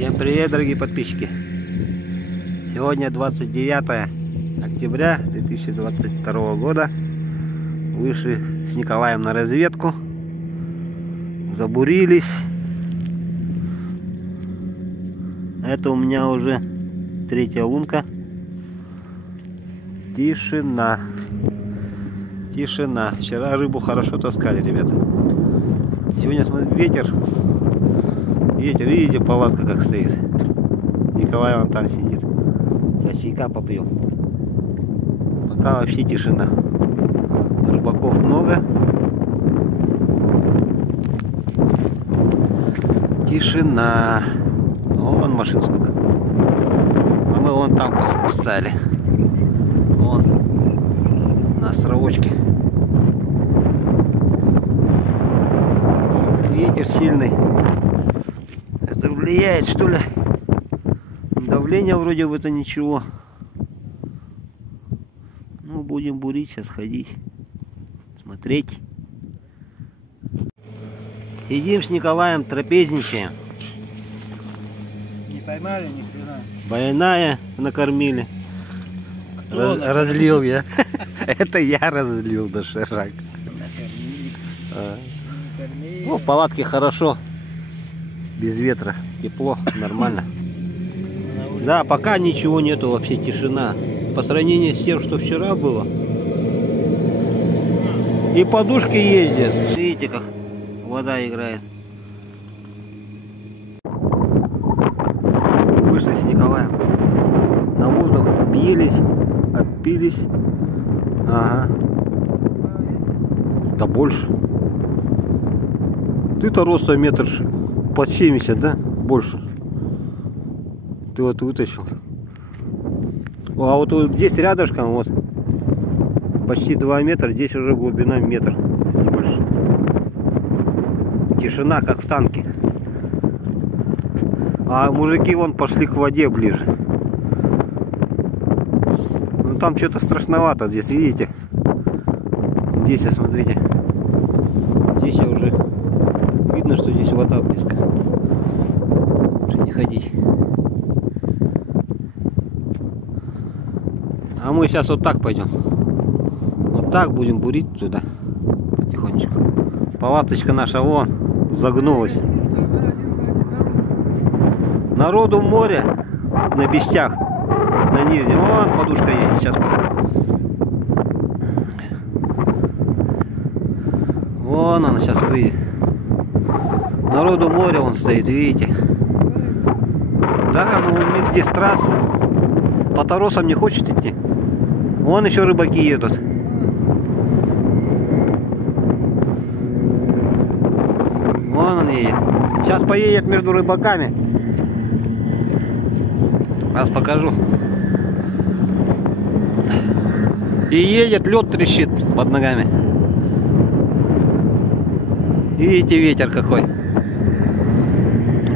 Всем привет, дорогие подписчики! Сегодня 29 октября 2022 года. Вышли с Николаем на разведку. Забурились. Это у меня уже третья лунка. Тишина. Тишина. Вчера рыбу хорошо таскали, ребята. Сегодня, смотрите, ветер. Ветер, видите, палатка как стоит. Николай вон там сидит. Сейчас чайка попьем. Пока вообще тишина. Рыбаков много. Тишина. Вон машин сколько. А мы вон там поставили. Вон. На островочке. Ветер сильный. Это влияет, что ли? Давление вроде бы это ничего. Ну, будем бурить, сейчас ходить, смотреть. Сидим с Николаем, трапезничаем. Не поймали ни хрена. Больная накормили. Разлил я. Это я разлил доширак. Ну, в палатке хорошо. Без ветра. Тепло. Нормально. Да, пока ничего нету. Вообще тишина. По сравнению с тем, что вчера было. И подушки ездят. Видите, как вода играет. Вышли с Николаем. На воздух объелись. Опились. Ага. Да больше. Ты-то роста метр под 70, да? Больше. Ты вот вытащил. А вот здесь рядышком, вот почти 2 метра, здесь уже глубина метр. Не больше. Тишина, как в танке. А мужики вон пошли к воде ближе. Ну там что-то страшновато здесь, видите? Здесь, смотрите. Здесь я уже видно, что здесь вода близко. Лучше не ходить. А мы сейчас вот так пойдем. Вот так будем бурить туда. Потихонечку. Палаточка наша вон загнулась. Народу море на Бестях. На Нижнем. Вон подушка едет. Сейчас. Вон она сейчас выйдет. Народу море он стоит, видите? Да, ну у них здесь трасса. По торосам не хочет идти. Вон еще рыбаки едут. Вон он едет. Сейчас поедет между рыбаками. Сейчас покажу. И едет, лед трещит под ногами. Видите, ветер какой.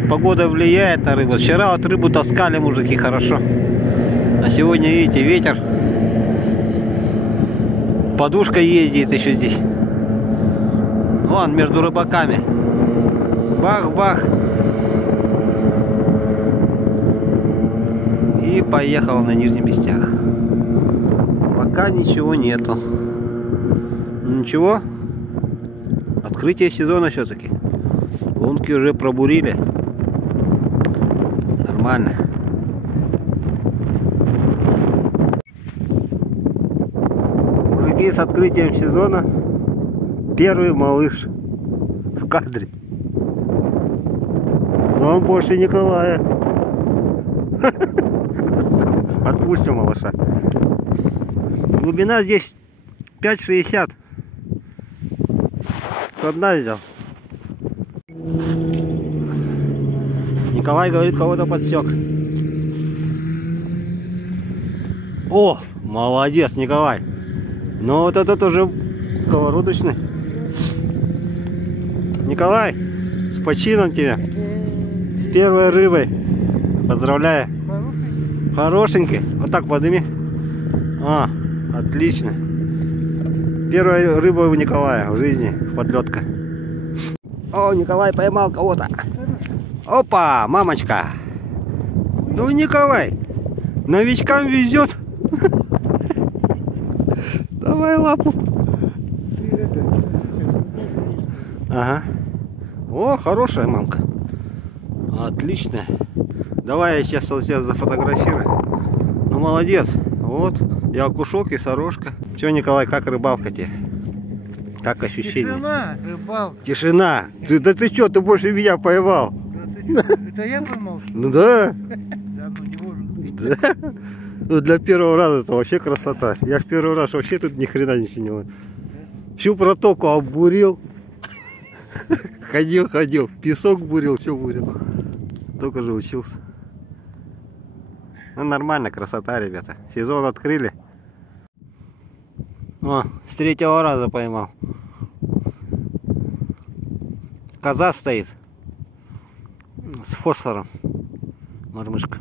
Погода влияет на рыбу. Вчера вот рыбу таскали мужики хорошо. А сегодня, видите, ветер. Подушка ездит еще здесь. Вон, между рыбаками. Бах-бах. И поехал на Нижнем Бестях. Пока ничего нету. Ничего. Открытие сезона все-таки. Лунки уже пробурили. Нормально. Мужики, с открытием сезона первый малыш в кадре. Но он больше Николая. Отпустим малыша. Глубина здесь 5,60. Со дна взял. Николай говорит, кого-то подсек. О, молодец, Николай. Ну вот этот уже сковородочный. Николай, с почином тебя. С первой рыбой. Поздравляю. Хорошенький. Вот так подними. А, отлично. Первая рыба у Николая в жизни. Подлетка. О, Николай поймал кого-то. Опа, мамочка. Ну, Николай, новичкам везет. Давай лапу. Ага. О, хорошая мамка. Отлично. Давай я сейчас тебя зафотографирую. Ну, молодец. Вот, и окушок, и сорожка. Че, Николай, как рыбалка тебе? Как ощущение? Тишина, рыбалка. Тишина. Да ты что, ты больше меня поймал? Да это я поймал? Ну да. Да, ну не может быть. Да. Ну, для первого раза это вообще красота. Я в первый раз вообще тут ни хрена ничего не было. Всю протоку оббурил. Ходил, песок бурил, все бурил. Только же учился. Ну, нормально, красота, ребята. Сезон открыли. О, с третьего раза поймал. Коза стоит. С фосфором. Мормышка.